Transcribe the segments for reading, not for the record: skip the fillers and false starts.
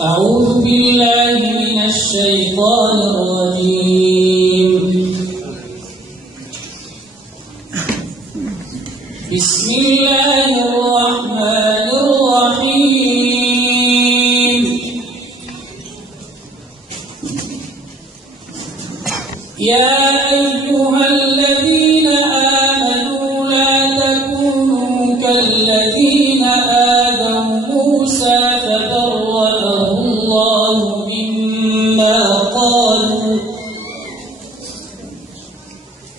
أعوذ بالله من الشيطان الرجيم. بسم الله الرحمن الرحيم. يا أيها الذين آمنوا لا تكونوا كالذين آذوا موسى فبرأه الله مما قالوا.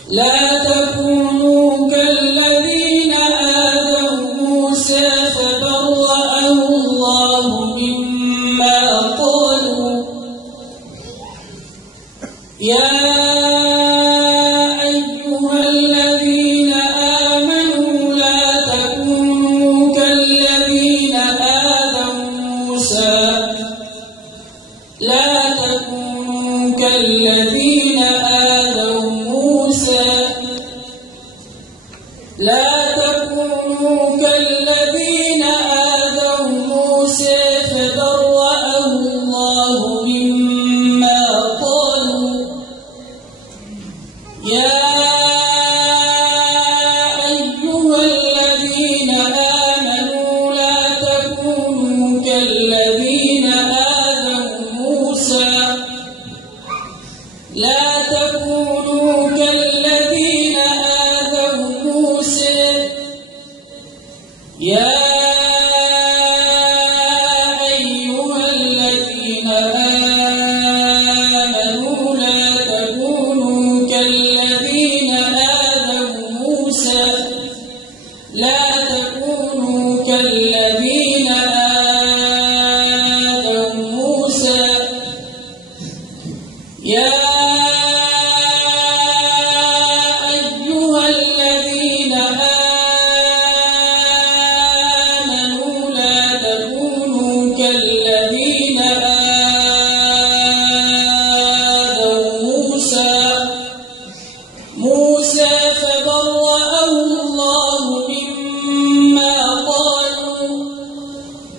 لا تكونوا كالذين آذوا موسى فبرأه الله مما قالوا. يا أيها الذين آمنوا لا تكونوا كالذين آذوا موسى. لا تكونوا كالذين آذوا موسى. لا تكونوا كالذين آذوا موسى فبرأه الله مما قالوا. يا أيها الذين آمنوا لا تكونوا كالذين آذوا موسى. لا تكونوا كالذين آذوا موسى. يا أيها الذين آمنوا لا تكونوا كالذين آذوا موسى. لا تكونوا كالذين آذوا موسى. يا أيها الذين آمنوا لا تكونوا كالذين آذوا موسى فبرأه الله مما قالوا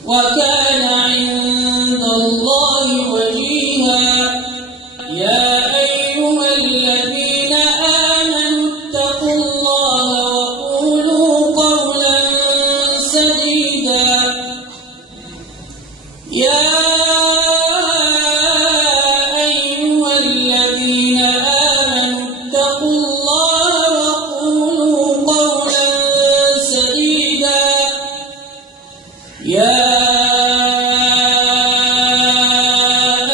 وكان عند الله وجيها. يا أيها الذين آمنوا اتقوا الله وقولوا قولا سديدا. يا أيها الذين آمنوا اتقوا الله وقولوا قولا سديدا. يا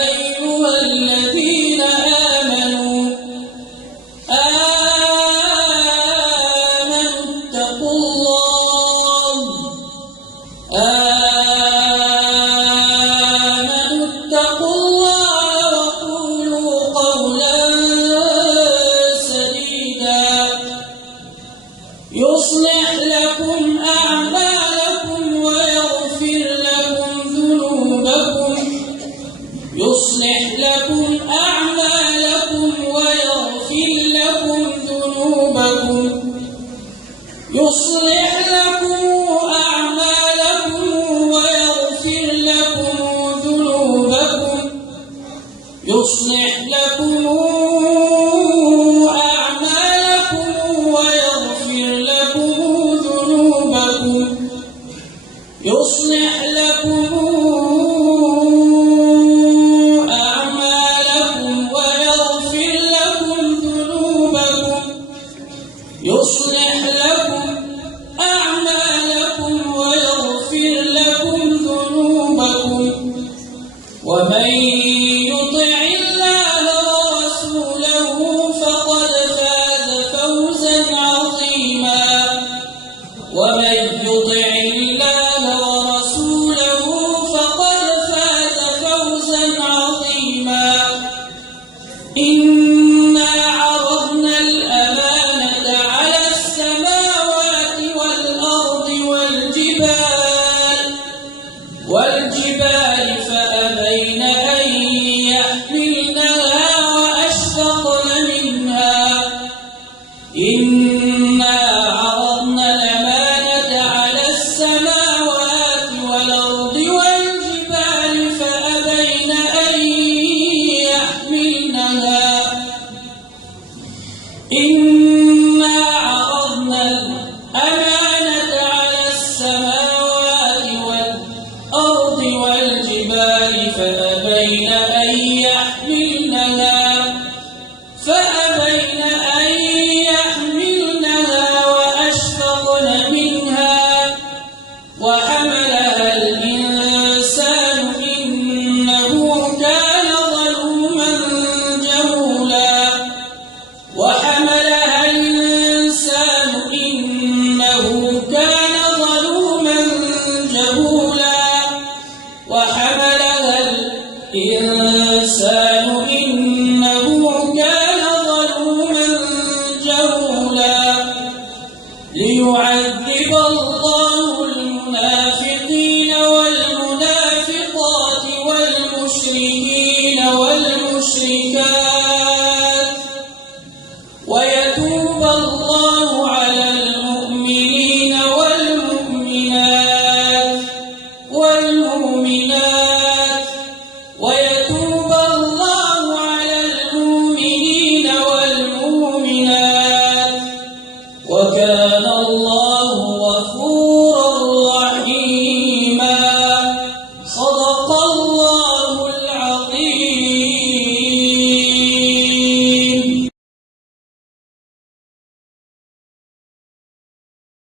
أيها الذين آمنوا اتقوا الله. اتقوا الله وقولوا قولا سديدا. يصلح لكم أعمالكم ويغفر لكم ذنوبكم. يصلح لكم أعمالكم ويغفر لكم ذنوبكم. يصلح لكم أعمالكم ويغفر لكم ذنوبكم. يصلح لكم أعمالكم ويغفر لكم ذنوبكم. يصلح لكم أعمالكم ويغفر لكم ذنوبكم. يصلح لكم أعمالكم ويغفر لكم ذنوبكم. ومن يطع الله ورسوله فقد فاز فوزا عظيما. ومن يطع الله ورسوله فقد فاز فوزا عظيما. إنا عرضنا الأمانة على السماوات والأرض والجبال فأبين أن يحملنها وأشفقن منها. إنا عرضنا الأمانة على السماوات والأرض والجبال فأبين صدق